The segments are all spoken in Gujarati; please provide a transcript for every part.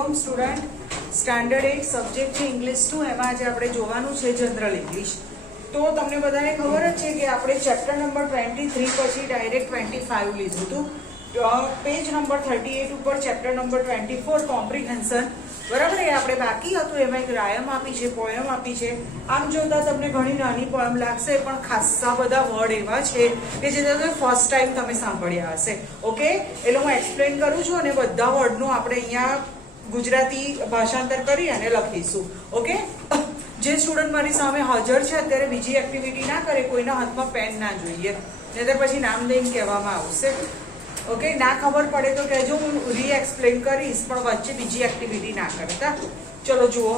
હરિઓમ સ્ટુડન્ટ, સ્ટાન્ડર્ડ 8 સબ્જેક્ટ છે ઇંગ્લિશ 2. એમાં આજે આપણે જોવાનું છે જનરલ ઇંગ્લિશ. તો તમને બધાને ખબર જ છે કે આપણે ચેપ્ટર નંબર 23 પછી ડાયરેક્ટ 25 લીધું હતું. પેજ નંબર 38 ઉપર ચેપ્ટર નંબર 24 કોમ્પ્રિહેન્શન, બરાબર, એ આપણે બાકી હતું. એમાં એક રાયમ આપી છે, પોયમ આપી છે. આમ જોતા તમને ઘણી નાની પોયમ લાગશે, પણ ખાસ્સા બધા વર્ડ એવા છે કે જે તમે ફર્સ્ટ ટાઈમ તમે સાંભળ્યા હશે. ઓકે, એટલે હું એક્સપ્લેન કરું છું અને બધા વર્ડનું આપણે અહીંયા ગુજરાતી ભાષાંતર કરી અને લખીશું. ઓકે, જે સ્ટુડન્ટ મારી સામે હાજર છે અત્યારે બીજી એક્ટિવિટી ના કરે, કોઈના હાથમાં પેન ના જોઈએ, નહીંતર પછી નામ દઈને કહેવામાં આવશે. ઓકે, ના ખબર પડે તો કહેજો, હું રીએક્સપ્લેન કરીશ, પણ વચ્ચે બીજી એક્ટિવિટી ના કરતા. ચલો જુઓ,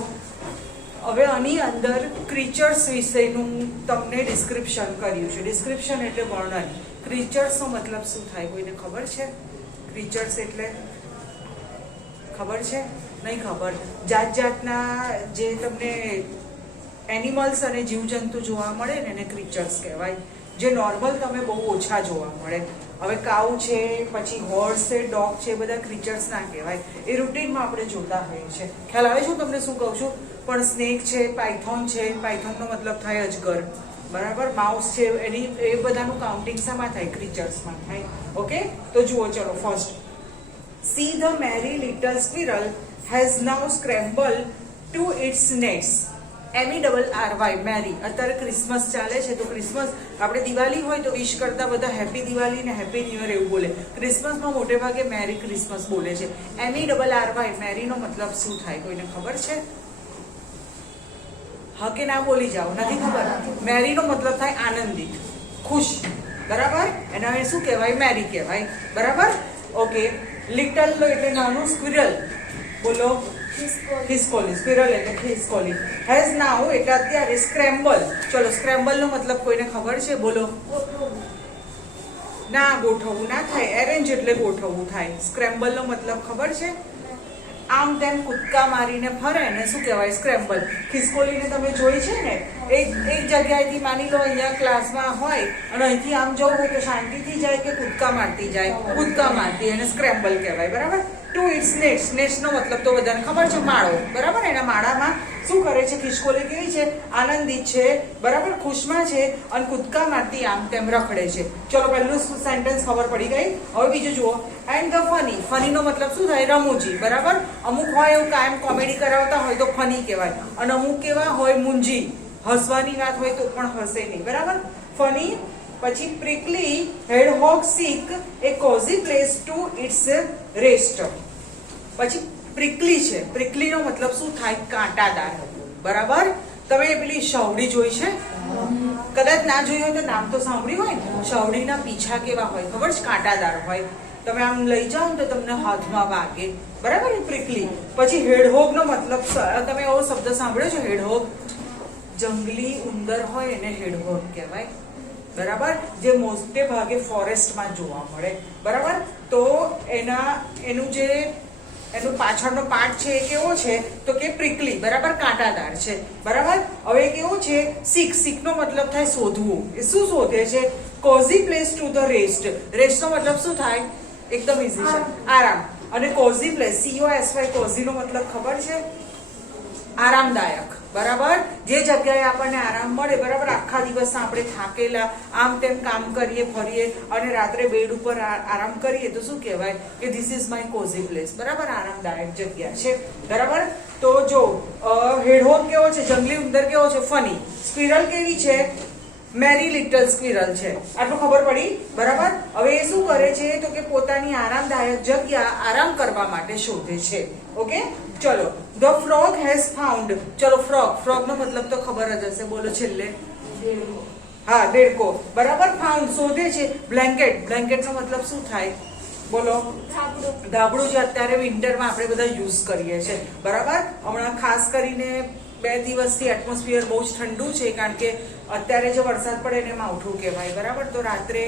હવે આની અંદર ક્રીચર્સ વિશેનું તમને ડિસ્ક્રિપ્શન કર્યું છે. ડિસ્ક્રિપ્શન એટલે વર્ણન. ક્રીચર્સનો મતલબ શું થાય, કોઈને ખબર છે? ક્રીચર્સ એટલે ખબર છે? નહીં ખબર. જાત જાતના જે તમને એનિમલ્સ અને જીવજંતુ જોવા મળે ને એને ક્રીચર્સ કહેવાય, જે નોર્મલ તમે બહુ ઓછા જોવા મળે. હવે કાઉ છે, પછી હોર્સ છે, ડોગ છે, બધા ક્રીચર્સ ના કહેવાય. એ રૂટીનમાં આપણે જોતા હોઈએ છીએ. ખ્યાલ આવે છે તમને શું કહું છું? પણ સ્નેક છે, પાયથોન છે, પાયથોનનો મતલબ થાય અજગર, બરાબર. માઉસ છે, એની એ બધાનું કાઉન્ટિંગ શામાં થાય? ક્રીચર્સમાં થાય. ઓકે, તો જુઓ, ચલો first. See the merry little squirrel has now scrambled to its nest. MERRY, મેરી. અત્યારે ક્રિસમસ ચાલે છે, તો ક્રિસમસ આપણે દિવાળી હોય તો વિશ કરતા બધા હેપી દિવાળી ને હેપી ન્યુ યર એવું બોલે. ક્રિસમસમાં મોટે ભાગે મેરી ક્રિસમસ બોલે છે. MERRY, મેરીનો મતલબ શું થાય, કોઈને ખબર છે? હા કે ના બોલી જાઓ, નથી ખબર? મેરીનો મતલબ થાય આનંદિત, ખુશ, બરાબર. એના શું કહેવાય? મેરી કહેવાય, બરાબર. ઓકે, લિટલ એટલે નાનું, સ્ક્વિરલ બોલો, ખિસકોલી. સ્ક્વિરલ એટલે ખિસકોલી. હેઝ નાઉ એટલે અત્યારે, સ્ક્રેમ્બલ. ચલો, સ્ક્રેમ્બલ નો મતલબ કોઈને ખબર છે? બોલો. ના, ગોઠવવું ના થાય. એરેન્જ એટલે ગોઠવવું થાય. સ્ક્રેમ્બલ નો મતલબ ખબર છે? આમ તેમ કૂદકા મારીને ફરે ને શું કહેવાય? સ્ક્રેમ્બલ. ખિસકોલીને તમે જોઈ છે ને, એક જગ્યાએથી માની લો અહીંયા ક્લાસમાં હોય અને અહીંથી આમ જવું હોય તો શાંતિથી જાય કે કૂદકા મારતી જાય? કૂદકા મારતી, એને સ્ક્રેમ્બલ કહેવાય, બરાબર. Two it's nest. નેસ્ટનો મતલબ તો બધાને ખબર છે, માળો, બરાબર. એના માળામાં શું કરે છે? ખિસકોલી કેવી છે? આનંદિત છે, બરાબર, ખુશમાં છે અને કૂદકા મારતી આમ તેમ રખડે છે. ચલો, પહેલું સેન્ટેન્સ ખબર પડી ગઈ. હવે બીજું જુઓ. And the funny. ફનીનો મતલબ શું થાય? રમૂજી, બરાબર. અમુક હોય એવું કાયમ કોમેડી કરાવતા હોય તો ફની કહેવાય, અને અમુક કેવા હોય મૂંજી, હસવાની વાત હોય તો પણ હસે નહીં, બરાબર. ફની. પછી prickly hedgehog seek a cosy place to its rest. પછી પ્રિકલી છે. પ્રિકલીનો મતલબ શું થાય? કાંટાદાર, બરાબર. તમે પેલી શાવડી જોઈ છે? કદાચ ના જોઈ હોય તો નામ તો સાંભળ્યું હોય ને. શાવડીના પીછા કેવા હોય ખબર છે? કાંટાદાર હોય. તમે આમ લઈ જાઓ ને તો તમને હાથમાં વાગે, બરાબર. પ્રિકલી. પછી હેડહોગ નો મતલબ તમે એવો શબ્દ સાંભળ્યો છે? હેડહોગ, જંગલી ઉંદર હોય એને હેડહોગ કહેવાય, બરાબર. જે મોટે ભાગે ફોરેસ્ટમાં જોવા મળે, બરાબર. તો એનું પાછળનો પાર્ટ છે એ કેવો છે? તો કે પ્રિકલી, બરાબર, કાંટાદાર છે, બરાબર. હવે કેવું છે? સીક. સીકનો મતલબ થાય શોધવું. એ શું શોધે છે? Cosy place to the rest. રેસ્ટનો મતલબ શું થાય? એકદમ ઈઝી છે, આરામ. અને કોઝી પ્લેસ, COSY, કોઝીનો મતલબ ખબર છે? આરામદાયક, બરાબર. જે જગ્યાએ આપણને આરામ મળે, બરાબર. આખા દિવસ આપણે થાકેલા આમ તેમ કામ કરીએ, ફરીએ અને રાત્રે બેડ ઉપર આરામ કરીએ તો શું કહેવાય? કે this is my cosy place, બરાબર. આરામદાયક જગ્યા છે, બરાબર. તો જો હેડહોગ કેવો છે? જંગલી ઉંદર કેવો છે? ફની. સ્ક્વિરલ કેવી છે? મેરી લિટલ સ્ક્વિરલ છે. આટલું ખબર પડી, બરાબર. હવે એ શું કરે છે? તો કે પોતાની આરામદાયક જગ્યા આરામ કરવા માટે શોધે છે. ઓકે, ચલો. The frog has found. ચલો, ફ્રોગ નો મતલબ તો ખબર જ હશે, બોલો છેલ્લે. હા, દેડકો, બરાબર. ફાઉન્ડ, શોધે છે. બ્લેન્કેટ. બ્લેન્કેટ નો મતલબ શું થાય? બોલો. ધાબળું, જે અત્યારે વિન્ટરમાં આપણે બધા યુઝ કરીએ છીએ, બરાબર. હમણાં ખાસ કરીને 2 દિવસથી એટમોસ્ફિયર બહુ જ ઠંડુ છે, કારણ કે અત્યારે જે વરસાદ પડે એને માવઠું કહેવાય, બરાબર. તો રાત્રે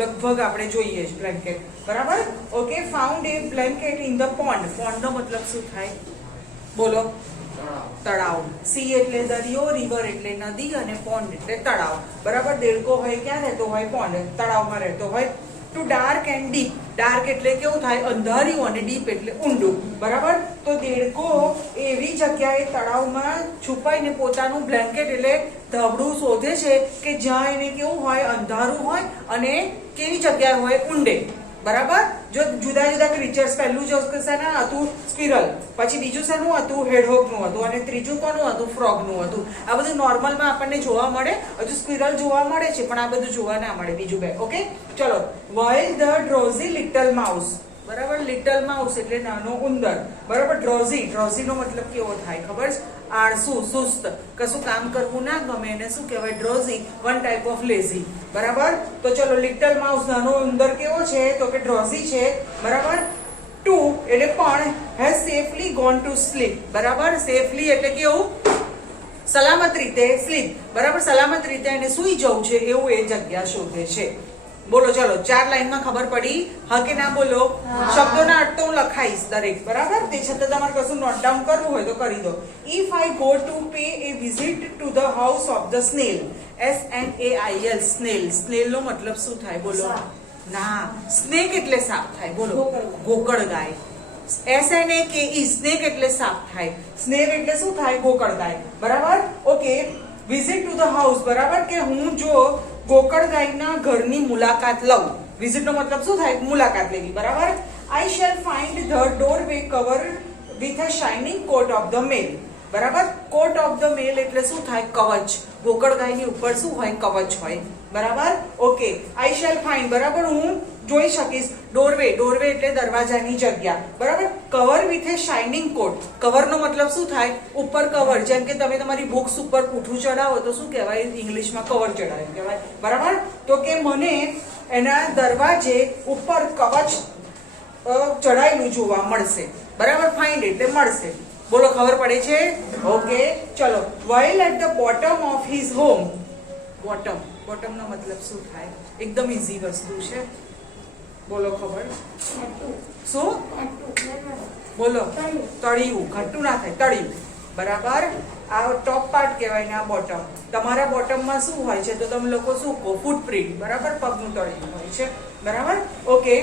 લગભગ આપણે જોઈએ જ બ્લેન્કેટ, બરાબર. Okay, found a blanket in the pond. પોન્ડનો મતલબ શું થાય? બોલો. તળાવ. સી એટલે દરિયો, રિવર એટલે નદી અને પોન્ડ એટલે તળાવ, બરાબર. દેડકો હોય ક્યાં રહેતો હોય? પોન્ડ, તળાવમાં રહેતો હોય, too dark and deep. Dark એટલે કેવું થાય? અંધાર્યું, અને ડીપ એટલે ઊંડું. બરાબર? તો દેડકો એવી જગ્યાએ તળાવમાં છુપાઈને પોતાનું બ્લેન્કેટ એટલે ધાબળું શોધે છે કે જ્યાં એને કેવું હોય? અંધારું હોય અને કેવી જગ્યાએ હોય? ઊંડે. બરાબર? જો જુદા જુદા ક્રીચર્સ, પહેલું જો શેના હતું? સ્ક્વિરલ. પછી બીજું શેનું હતું? હેડહોગનું હતું. અને ત્રીજું કોનું હતું? ફ્રોગનું હતું. આ બધું નોર્મલમાં આપણને જોવા મળે. હજુ સ્ક્વિરલ જોવા મળે છે, પણ આ બધું જોવા ના મળે. બીજું બે. ઓકે, ચલો. while the drowsy little mouse. બરાબર? લિટલ માઉસ એટલે નાનો ઉંદર. બરાબર? ડ્રોઝી, ડ્રોઝી નો મતલબ કેવો થાય ખબર છે? આળસુ, સુસ્ત, કશું કામ કરવું ના ગમે એને શું કહેવાય? Drowsy. One type of lazy. બરાબર? તો ચલો, લિટલ માઉસ નાનો ઉંદર કેવો છે? તો કે ડ્રોઝી છે. બરાબર? ટુ એટલે પણ has safely gone to sleep. બરાબર? સેફલી એટલે કેવું? સલામત રીતે. સ્લીપ. બરાબર? સલામત રીતે એને સૂઈ જવું છે એવું એ જગ્યા શોધે છે. બોલો, ચલો, 4 લાઈનમાં ખબર પડી? હા કે ના? બોલો. શબ્દોના અર્થ તો હું લખાઈશ દરેક. બરાબર? તે છતાં તમારે કશું નોટ ડાઉન કરવું હોય તો કરી દો. If I go to pay a visit to the house of the snail. SNAIL. Snail. Snail નો મતલબ શું થાય? બોલો. ના, સ્નેક એટલે સાપ થાય. બોલો. ગોકળ ગાય. SNAKE. સ્નેક એટલે સાપ થાય. સ્નેલ એટલે શું થાય? ગોકળ ગાય. બરાબર? Okay. Visit to the house. બરાબર? કે હું જો ગોકળ ગાયના ઘરની મુલાકાત લઉં. વિઝિટ નો મતલબ શું થાય? મુલાકાત લેવી. બરાબર? I shall find the doorway covered with a shining coat of the mail. બરાબર? કોટ ઓફ ધ મેલ એટલે શું થાય? કવચ. ગોકળ ગાયની ઉપર શું હોય? કવચ હોય. બરાબર? ઓકે. આઈ શેલ ફાઇન્ડ. બરાબર? હું જોઈ શકીશ. ડોરવે, ડોરવે એટલે દરવાજાની જગ્યા. બરાબર? Cover with a shining coat. Cover નો મતલબ શું થાય? ઉપર કવર. જેમ કે તમે તમારી બુક્સ ઉપર પૂઠું ચડાવો તો શું કહેવાય? ઇંગ્લિશમાં કવર ચડાવે કહેવાય. બરાબર? તો કે મને એના દરવાજે ઉપર કવચ ચડાયેલું જોવા મળશે. બરાબર? ફાઇન્ડ એટલે મળશે. બોલો, ખબર પડે છે? ઓકે, ચલો. while at the bottom of his home. Bottom, bottom નો મતલબ શું થાય? એકદમ ઈઝી વસ્તુ છે. બોલો, ખબર? શું? બોલો. તળિયું. ઘટ્ટું ના થાય, તળિયું. બરાબર? આ ટોપ પાર્ટ કહેવાય ને આ બોટમ. તમારા બોટમમાં શું હોય છે? તો તમે લોકો શું કહો? ફૂટપ્રિન્ટ. બરાબર? પગનું તળિયું હોય છે. બરાબર? Okay.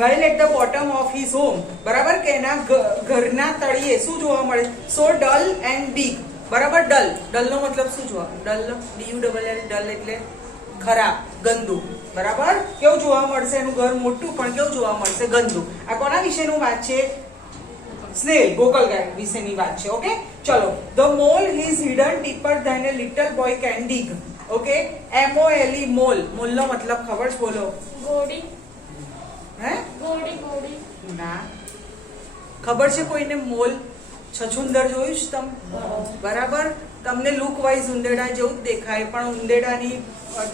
while at the bottom of his home. બરાબર? કે એના ઘરના તળિયે શું જોવા મળે? so dull and big. બરાબર? ડલ. ડલ નો મતલબ શું જોવા? ડલ, DULL. ડલ એટલે ખરાબ, ગંદુ. બરાબર? કેવું જોવા મળશે? એનું ઘર મોટું પણ કેવું જોવા મળશે? ગંદુ. આ કોના વિશેનું વાત છે? સ્નેલ, ગોકળ ગાય વિશેની વાત છે. ઓકે, ચલો. the mole is hidden deeper than a little boy can dig. Okay, MOLE. Mole. Mole નો મતલબ ખબર છે? બોલો. ગોડી. હે? ગોડી, ગોડી. ના. ખબર છે કોઈને મોલ? છછુંદર જોયું છે તમે? બરાબર? તમને લુક વાઇઝ ઉંદેડા જેવું જ દેખાય, પણ ઉંદેડાની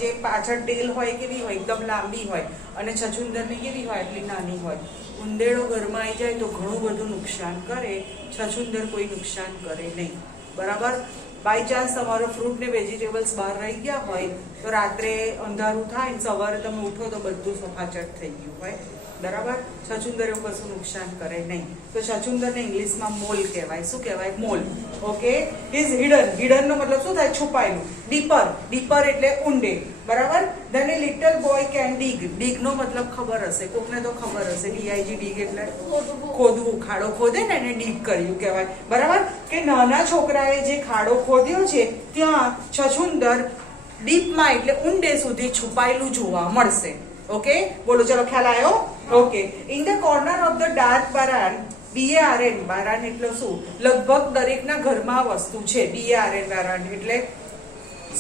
જે પાછળ ટેલ હોય કેવી હોય? એકદમ લાંબી હોય. અને છછુંદરની કેવી હોય? એટલી નાની હોય. ઉંદેડો ઘરમાં આવી જાય તો ઘણું બધું નુકસાન કરે. છછુંદર કોઈ નુકસાન કરે નહીં. બરાબર? બાય ચાન્સ તમારો ફ્રૂટ ને વેજીટેબલ્સ બહાર રહી ગયા હોય તો રાત્રે અંધારું થાય ને સવારે તમે ઉઠો તો બધું સફાચટ થઈ ગયું હોય. બરાબર? છછુંદર એવું કશું નુકસાન કરે નહીં. તો છછુંદરને ઇંગ્લિશમાં મોલ કહેવાય. શું કહેવાય? Mole. Okay. Is hidden. Hidden નો મતલબ શું થાય? છુપાયેલું. ડીપર. ડીપર એટલે ઊંડે. બરાબર? Then a little boy can dig. Dig નો મતલબ ખબર હશે, કોકને તો ખબર હશે. DIG. ડીગ એટલે ખોદવું. ખાડો ખોદે ને એને ડીગ કર્યું કહેવાય. બરાબર? કે નાના છોકરાએ જે ખાડો ખોદ્યો છે ત્યાં છછુંદર ડીપમાં એટલે ઊંડે સુધી છુપાયેલું જોવા મળશે. ઓકે, બોલો, ચલો, ખ્યાલ આવ્યો? Okay. In the corner of the dark barn. BARN. Barn એટલે શું? લગભગ દરેકના ઘરમાં વસ્તુ છે. BARN. બારાન એટલે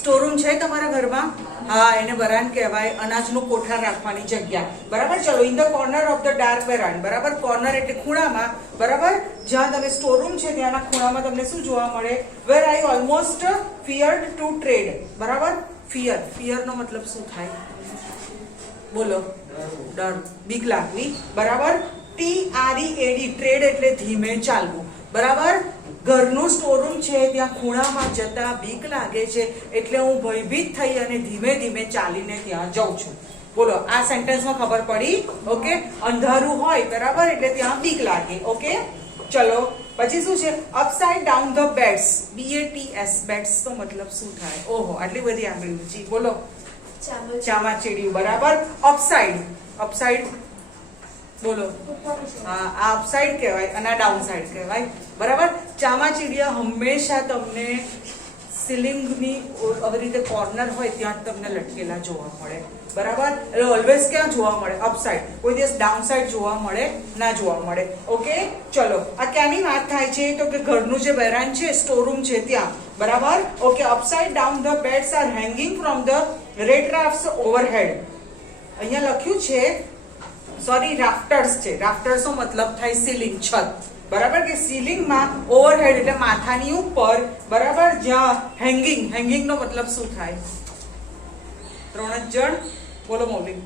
સ્ટોરરૂમ છે તમારા ઘરમાં? હા, એને બરાન કહેવાય. અનાજનું કોઠાર રાખવાની જગ્યા. બરાબર? ચલો. In the corner of the dark barn. બરાબર? કોર્નર એટલે ખૂણામાં. બરાબર? જ્યાં તમે સ્ટોરરૂમ છે ત્યાંના ખૂણામાં તમને શું જોવા મળે? વેર આઈ ઓલમોસ્ટ ફિયર્ડ ટુ ટ્રેડ. બરાબર? ફિયર. ફિયર નો મતલબ શું થાય? બોલો. ડર, બીક લાગવી. બરાબર? TREAD. ટ્રેડ એટલે ધીમે ચાલવું. બરાબર? ઘરનું સ્ટોરરૂમ છે ત્યાં ખૂણામાં જતા બીક લાગે છે એટલે હું ભયભીત થઈ અને ધીમે ધીમે ચાલીને ત્યાં જાઉં છું. બોલો, આ સેન્ટેન્સમાં ખબર પડી? ઓકે. અંધારું હોય, બરાબર, એટલે ત્યાં બીક લાગે. ઓકે, ચલો. પછી શું છે? Upside down the beds. BATS. Beds તો મતલબ શું થાય? ઓહો, આટલી બધી આંગળી ઊંચી. બોલો. ચામાચીડિયું, બરાબર. અપસાઇડ, અપસાઇડ બોલો. હા, આ અપસાઇડ કહેવાય અને આ ડાઉન સાઇડ કહેવાય, બરાબર. ચામાચીડિયા હંમેશા તમને સીલિંગની આવી રીતે કોર્નર હોય ત્યાં જ તમને લટકેલા જોવા મળે, બરાબર. એટલે ઓલવેઝ ક્યાં જોવા મળે? અપસાઇડ. કોઈ દિવસ ડાઉન સાઇડ જોવા મળે ના જોવા મળે. ઓકે, ચલો. આ ક્યાંની વાત થાય છે? તો કે ઘરનું જે વેરાન છે, સ્ટોરરૂમ છે ત્યાં, બરાબર. Okay, upside down the bats are hanging from the red rafts overhead. અહીંયા લખ્યું છે, સોરી, રાફ્ટર્સ છે. રાફ્ટર્સનો મતલબ થાય સીલિંગ, છત, બરાબર. કે સીલિંગમાં ઓવરહેડ એટલે માથાની ઉપર, બરાબર. જ્યાં હેંગિંગ, હેંગિંગનો મતલબ શું થાય? 3 જ જણ બોલો. મૌલિક,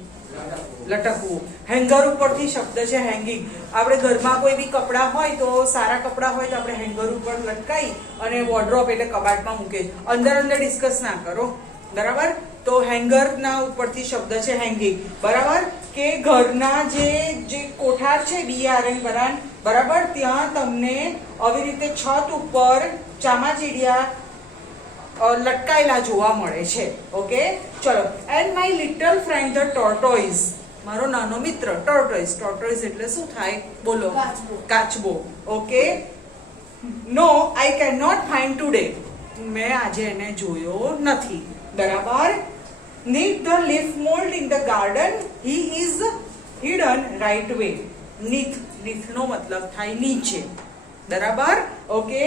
લટકવું. હેંગર ઉપરથી શબ્દ છે હેંગિંગ. આપણે ઘરમાં કોઈ બી કપડાં હોય તો, સારા કપડાં હોય તો આપણે હેંગર ઉપર લટકાઈ અને વોર્ડરોબ એટલે કબાટમાં મૂકે. અંદર અંદર ડિસ્કસ ના કરો, બરાબર. તો હેંગર ના ઉપરથી શબ્દ છે હેંગિંગ, બરાબર. કે ઘરના જે કોઠાર છે, BRN વરાન, બરાબર, ત્યાં તમને આવી રીતે છત ઉપર ચામાચીડિયા લટકાયેલા જોવા મળે છે. ઓકે, ચલો. And my little friend the tortoise, મારો નાનો મિત્ર ટોર્ટોઇઝ. ટોર્ટોઇઝ એટલે શું થાય? બોલો. કાચબો. Okay. No, I can not find today, મેં આજે એને જોયો નથી, બરાબર. Neath the leaf mold in the garden, he is hidden right way. Neath, neath નો મતલબ થાય નીચે, બરાબર. Okay,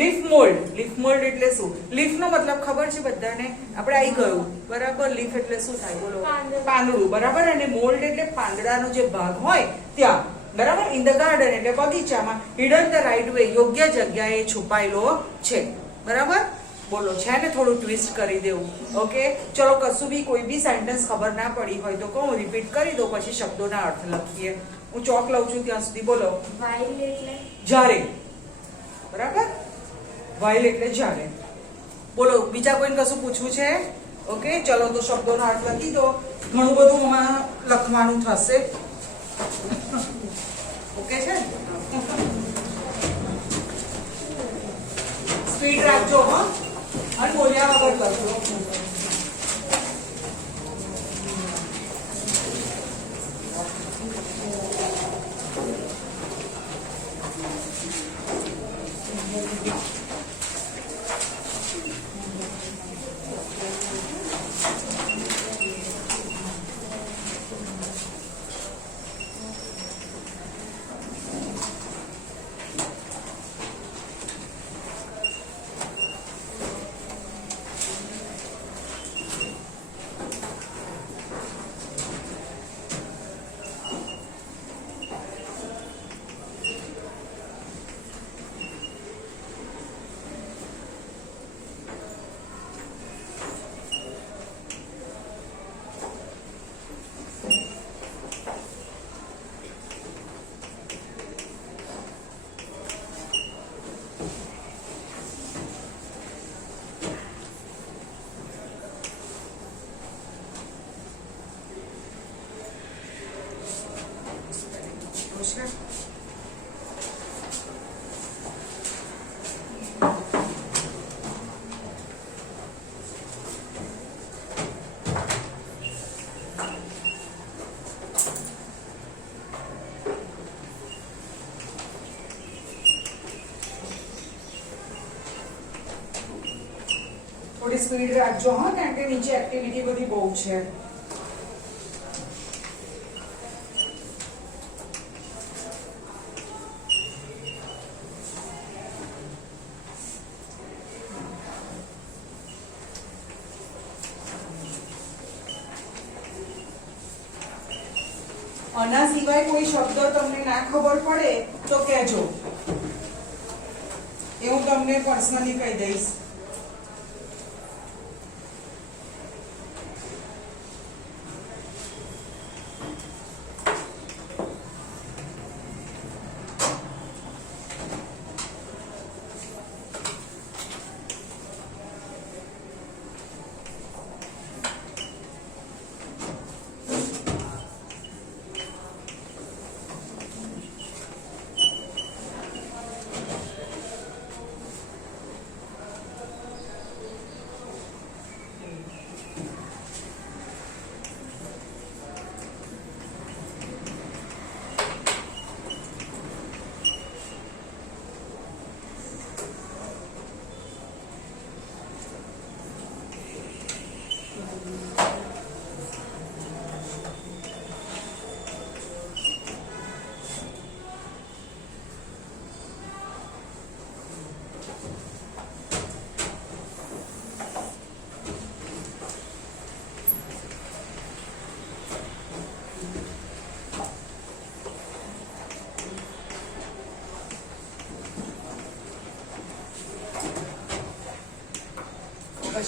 leaf mould. Leaf mould એટલે શું? લીફ નો મતલબ ખબર છે બધાને? આપણે આવી ગયું, બરાબર. લીફ એટલે શું થાય? બોલો. પાંદડું, બરાબર. અને મોલ્ડ એટલે પાંદડાનો જે ભાગ હોય ત્યાં, બરાબર. ઇન ધ ગાર્ડન એટલે બગીચામાં. હિડન ધ રાઈટ વે, યોગ્ય જગ્યાએ છુપાયેલો છે, બરાબર. બોલો. છે ને થોડું ટ્વિસ્ટ કરી દેવું. ઓકે, ચલો. કશું બી કોઈ બી સેન્ટેન્સ ખબર ના પડી હોય તો કહું, રિપીટ કરી દો, પછી શબ્દોના અર્થ લખીએ. હું ચોક લઉં છું ત્યાં સુધી. બોલો. વાઇલ એટલે જ્યારે, બરાબર. વાઇલ એટલે જ્યારે. બોલો. બીજા કોઈને કશું પૂછવું છે? ઓકે, ચલો. તો શબ્દોનો અર્થ લખી દો. ઘણું બધું આમાં લખવાનું થશે. ઓકે છે? સ્પીડ રાખજો, હા, અને બોલ્યા વગર લખજો. થોડી સ્પીડ રાખજો, હા, કારણ કે નીચે એક્ટિવિટી બધી બહુ છે. આના સિવાય કોઈ શબ્દ તમને ના ખબર પડે તો કહેજો, એ હું તમને પર્સનલી કહી દઈશ.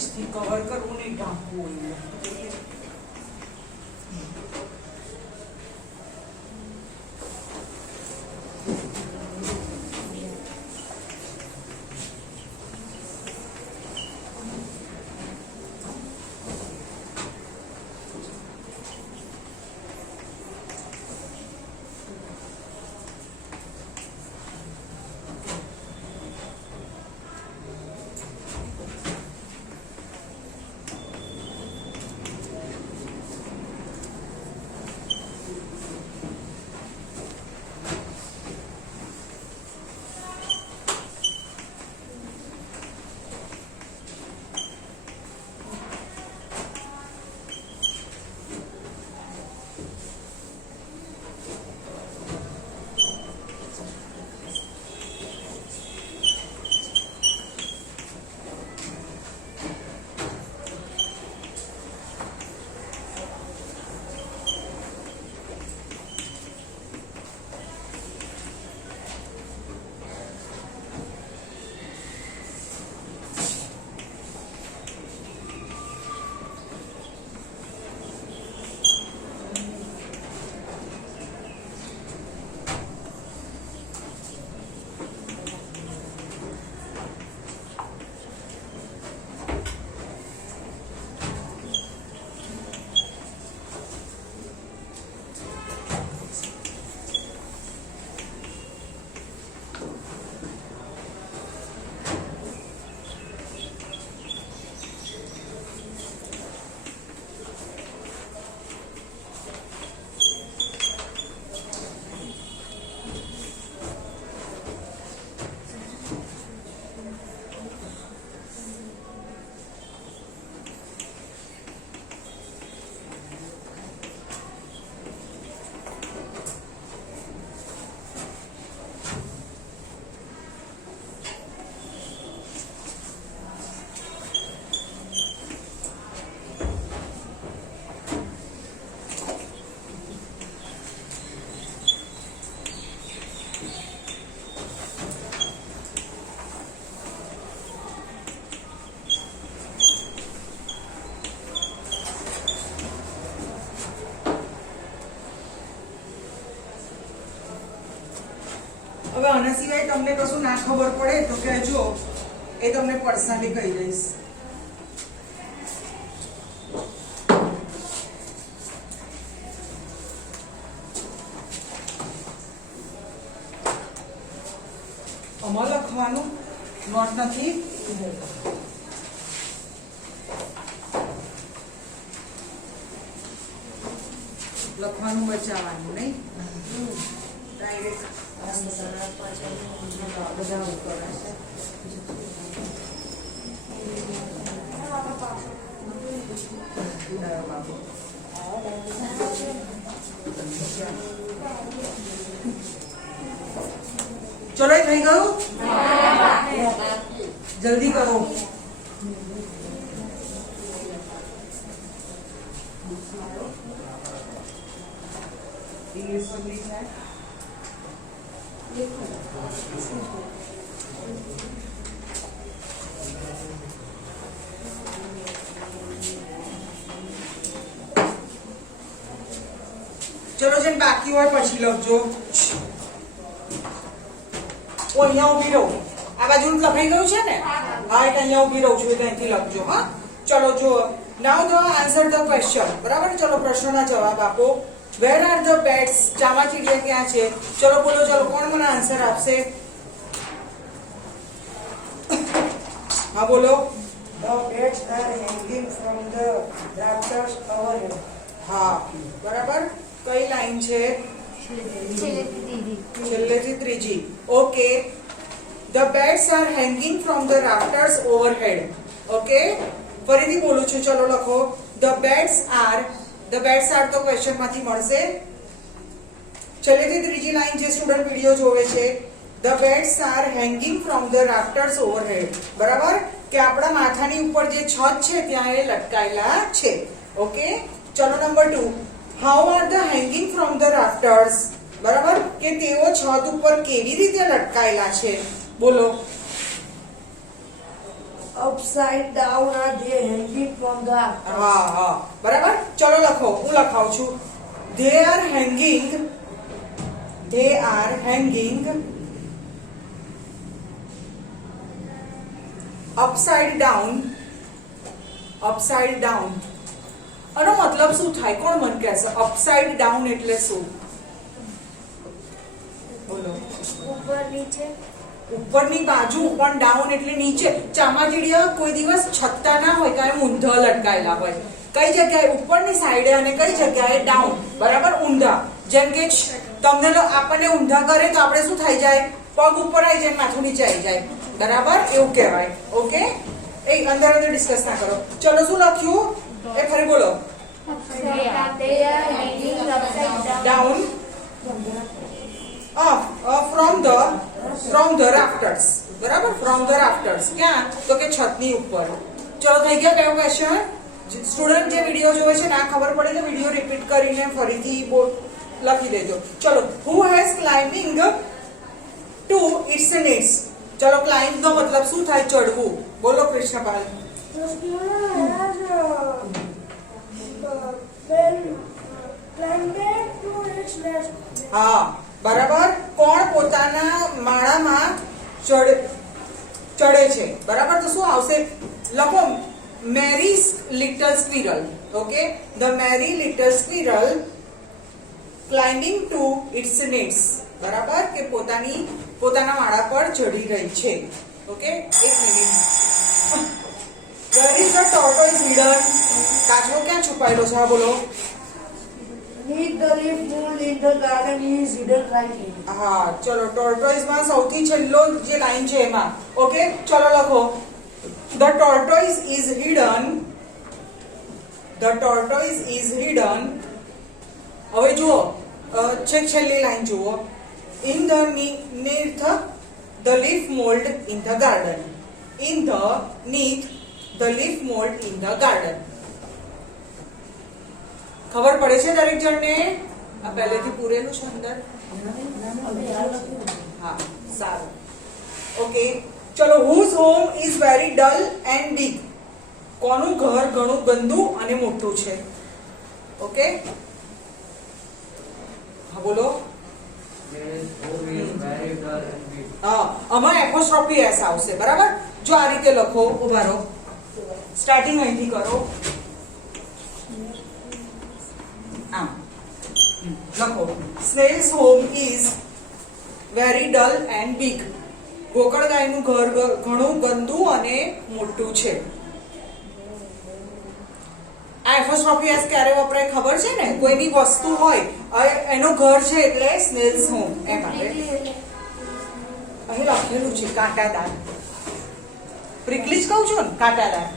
સહેજથી કવર કરવું નહીં, ઢાંકવું હોય. હવે આના સિવાય તમને કશું ના ખબર પડે તો કહેજો, એ તમને પર્સનલી કહી દઈશ. આમાં લખવાનું નોટ નથી, લખવાનું બચાવવાનું નહીં, ડાયરેક્ટ બધા ઉપર ચલો એ થઈ ગયું, જલ્દી કરો. ચલો જેને બાકી હોય પછી લખજો. ઓ અહીંયા ઊભી રહું, આ બાજુ લખાઈ ગયું છે ને? હા એટલે અહીંયા ઊભી રહું છું, એટલે અહીંથી લખજો. હા ચલો જુઓ, નાઉ ધ આન્સર ધ ક્વેશ્ચન. બરાબર, ચલો પ્રશ્નના જવાબ આપો. વેર આર ધ બેટ્સ? ચામાચીડિયા ક્યાં છે? ચલો બોલો, ચલો કોણ મને આન્સર આપશે? હા બોલો. The beds are hanging from the rafters overhead. હા બરાબર, કઈ લાઈન છે? છેલ્લેથી ત્રીજી. Okay, the beds are hanging from the rafters overhead. Okay, ફરીથી બોલું છું, ચલો લખો. the beds are તો ક્વેશ્ચન માંથી મળશે. છેલ્લેથી ત્રીજી લાઈન જે સ્ટુડન્ટ વિડિયો જોવે છે, the beds are hanging from the rafters overhead. બરાબર, કે આપણા માથાની ઉપર જે છત છે ત્યાં એ લટકાયેલા છે. ઓકે, ચલો number 2, how are the hanging from the rafters? બરાબર, કે તેઓ છત ઉપર કેવી રીતે લટકાયેલા છે? બોલો. upside down are they hanging from the હા હા બરાબર. ચલો લખો, હું લખાવું છું. They are hanging upside down. આનો મતલબ શું થાય? કોણ મને કહેશે? અપસાઇડ ડાઉન એટલે શું? બોલો. ઉપર નીચે. ઉપરની બાજુ, પણ ડાઉન એટલે નીચે. ચામાચીડિયા કોઈ દિવસ છત્તા ના હોય, કાંઈ ઊંધા લટકાયેલા હોય. કઈ જગ્યાએ? ઉપરની સાઈડે અને કઈ જગ્યાએ? ડાઉન. બરાબર, ઊંધા. જેમ કે તમને આપણને ઊંધા કરે તો આપણે શું થઈ જાય? પગ ઉપર આવી જાય, માથું નીચે આવી જાય. બરાબર, એવું કહેવાય. ઓકે, એ અંદર ડિસ્કસ ના કરો. ચલો, શું લખ્યું એ ફરી બોલો. They are hanging upside down. From the rafters. બરાબર, from the rafters. ક્યાં? તો કે છતની ઉપર. ચલો, થઈ ગયા કયો ક્વેશ્ચન? સ્ટુડન્ટ જે વિડિયો જોવે છે ના ખબર પડે તો વિડિયો રિપીટ કરીને ફરીથી લખી દેજો. ચલો, who has climbing to its needs? ચલો, ક્લાઇમ્બ નો મતલબ શું થાય? ચડવું. બોલો Krishnapal. The student has climbed to its nest. હા બરાબર. કોણ પોતાના માળામાં ચડે છે? બરાબર, તો શું આવશે? લખો, merry little squirrel. Okay, the merry little squirrel climbing to its nets. બરાબર, કે પોતાના માળા પર ચડી રહી છે. ઓકે, એક minute. Where is the tortoise hidden? કાચબો ક્યાં છુપાયેલો છે? હા બોલો. Need the leaf mold in the garden is hidden right here. હા ચલો, ટોર્ટોઇઝ માં સૌથી છેલ્લો જે લાઈન છે એમાં. ઓકે, ચલો લખો. The tortoise is hidden. હવે જુઓ, છેલ્લી લાઈન જુઓ. In the neath the leaf mold in the garden. ખબર પડે છે દરેક જણને? આ પહેલેથી પૂરેલું છે અંદર. હા, સારું. ઓકે, ચલો. whose home is very dull and big? કોનું ઘર ઘણું ગંદુ અને મોટું છે? ઓકે, હા બોલો. હા, આમાં એપોસ્ટ્રોફી એસ આવશે. બરાબર, જો આ રીતે લખો. ઉભા રહો, સ્ટાર્ટિંગ અહીંથી કરો. આમ લખો. Snail's home is very dull and big. ગોકળગાયનું ઘર ઘણું ગંદુ અને મોટું છે. આ એપોસ્ટ્રોફી એસ ક્યારે વપરાય ખબર છે ને? કોઈની વસ્તુ હોય, એનું ઘર છે એટલે સ્નેલ્સ હોમ એમ આવે. અહીં લખેલું છે કાંટાદાર. પ્રિકલી જ કહું છું ને, કાંટાદાર.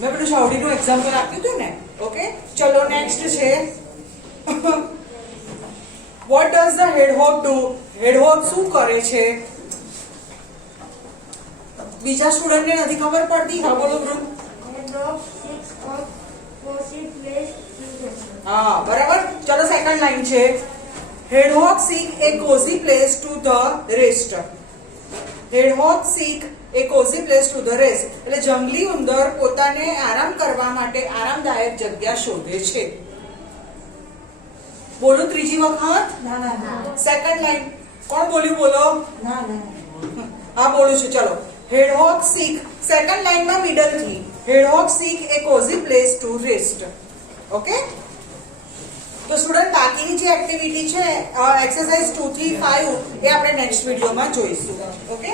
મેં પેલું શાવડીનું એક્ઝામ્પલ આપ્યું હતું ને. ઓકે, ચલો નેક્સ્ટ છે. What does the hedgehog do? હેડહોગ શું કરે છે? બીજા સ્ટુડન્ટને નથી ખબર પડતી. હા બોલો ધ્રુવ. હા બરાબર. ચલો, સેકન્ડ લાઈન છે. હેડહોગ seek a cozy place to the rest. એટલે જંગલી ઉંદર પોતાને આરામ કરવા માટે આરામદાયક જગ્યા શોધે છે. બોલો ત્રીજી વખત. સેકન્ડ લાઈન કોણ બોલ્યું? બોલો. હા બોલું છું. ચલો, હેડહોગ seek, સેકન્ડ લાઈનમાં મિડલ થી. હેડહોગ seek a cozy place to rest. Okay, તો સ્ટુડન્ટ બાકીની જે એક્ટિવિટી છે એક્સરસાઇઝ 2 થી 5 એ આપણે નેક્સ્ટ વિડીયોમાં જોઈશું. ઓકે.